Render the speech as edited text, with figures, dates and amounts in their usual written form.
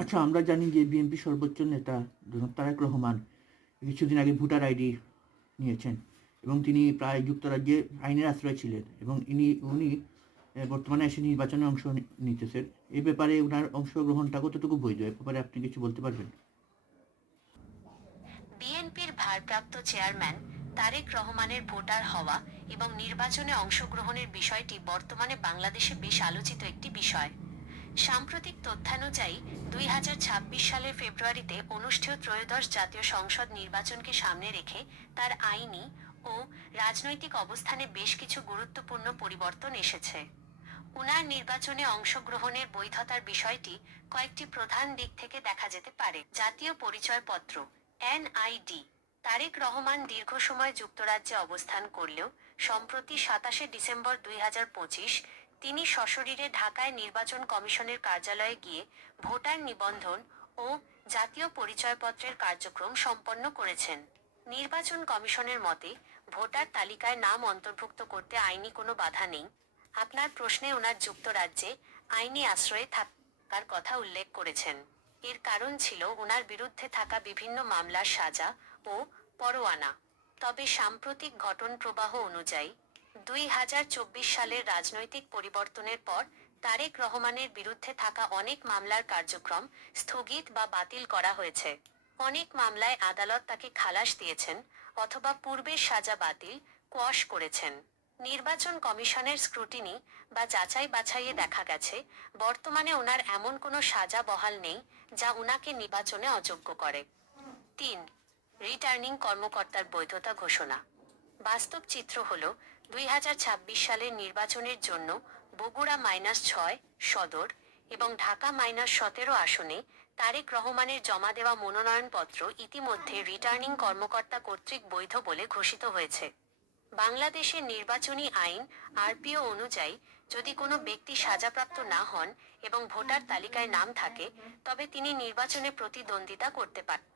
আচ্ছা, আমরা জানি যে বিএনপি সর্বোচ্চ নেতা জনাব তারেক রহমান কিছুদিন আগে ভোটার আইডি নিয়েছেন এবং তিনি প্রায় যুক্তরাজ্যে আইনের আশ্রয় ছিলেন এবং উনি বর্তমানে এসে নির্বাচনে অংশ নিতেছেন। এই ব্যাপারে উনার অংশগ্রহণটা কতটুকু বৈধ? এ ব্যাপারে আপনি কিছু বলতে পারবেন? বিএনপির ভারপ্রাপ্ত চেয়ারম্যান তারেক রহমানের ভোটার হওয়া এবং নির্বাচনে অংশগ্রহণের বিষয়টি বর্তমানে বাংলাদেশে বেশ আলোচিত একটি বিষয়। সাম্প্রতিক তথ্যানুযায়ী 2026 সালের ফেব্রুয়ারিতে অনুষ্ঠেয় ত্রয়োদশ জাতীয় সংসদ নির্বাচনকে সামনে রেখে তার আইনি ও রাজনৈতিক অবস্থানে বেশ কিছু গুরুত্বপূর্ণ পরিবর্তন এসেছে। উনার নির্বাচনে অংশগ্রহণের বৈধতার বিষয়টি কয়েকটি প্রধান দিক থেকে দেখা যেতে পারে। জাতীয় পরিচয়পত্র এনআইডি। তারেক রহমান দীর্ঘ সময় যুক্তরাজ্যে অবস্থান করলেও সম্প্রতি 27 ডিসেম্বর 2025 তিনি সশরীরে ঢাকায় নির্বাচন কমিশনের কার্যালয়ে গিয়ে ভোটার নিবন্ধন ও জাতীয় পরিচয়পত্রের কার্যক্রম সম্পন্ন করেছেন। নির্বাচন কমিশনের মতে ভোটার তালিকায় নাম অন্তর্ভুক্ত করতে আইনি কোনো বাধা নেই। আপনার প্রশ্নে ওনার যুক্তরাজ্যে আইনি আশ্রয়ে থাকার কথা উল্লেখ করেছেন। এর কারণ ছিল ওনার বিরুদ্ধে থাকা বিভিন্ন মামলার সাজা ও পরোয়ানা। তবে সাম্প্রতিক ঘটন প্রবাহ অনুযায়ী 2024 সালের রাজনৈতিক পরিবর্তনের পর তারেক রহমানের বিরুদ্ধে থাকা অনেক মামলার কার্যক্রম স্থগিত বা বাতিল করা হয়েছে। অনেক মামলায় আদালত তাকে খালাস দিয়েছেন অথবা পূর্বের সাজা বাতিল, কোয়াশ করেছেন। নির্বাচন কমিশনের স্ক্রুটিনি বা যাচাই বাছাইয়ে দেখা গেছে বর্তমানে ওনার এমন কোনো সাজা বহাল নেই যা উনাকে নির্বাচনে অযোগ্য করে। 3. রিটার্নিং কর্মকর্তার বৈধতা ঘোষণা। বাস্তব চিত্র হল 2026 সালের নির্বাচনের জন্য বগুড়া -6 সদর এবং ঢাকা -17 আসনে তারেক রহমানের জমা দেওয়া মনোনয়নপত্র ইতিমধ্যে রিটার্নিং কর্মকর্তা কর্তৃক বৈধ বলে ঘোষিত হয়েছে। বাংলাদেশের নির্বাচনী আইন আরপিও অনুযায়ী যদি কোনো ব্যক্তি সাজাপ্রাপ্ত না হন এবং ভোটার তালিকায় নাম থাকে তবে তিনি নির্বাচনে প্রতিদ্বন্দ্বিতা করতে পারেন।